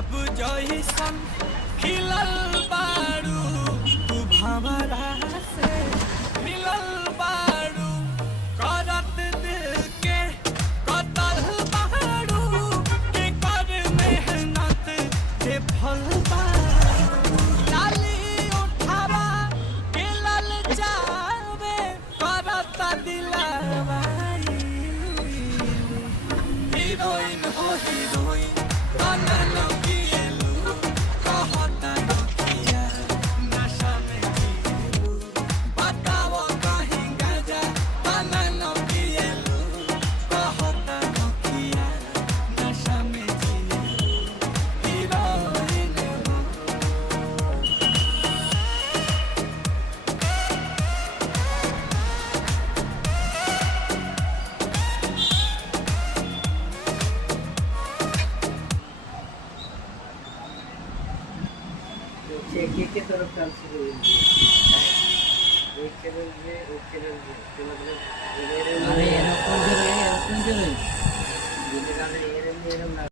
गुलाब जइसन खिलल बारू तू भंवरा से मिलल बारू करत दिल के कतल बारू के कर मेहनत के फल बारू लाली उठावा के लल जावे करत दिलवा हीरोइन हो हीरोइन गाना लगिएलू कहता नकिया नशा में जिएलू बताओ कहीं गजा गाना लगिएलू कहता नकिया नशा में जिएलू हीरोइन हो के तरफ काम शुरू हुई एक चैनल में तो मतलब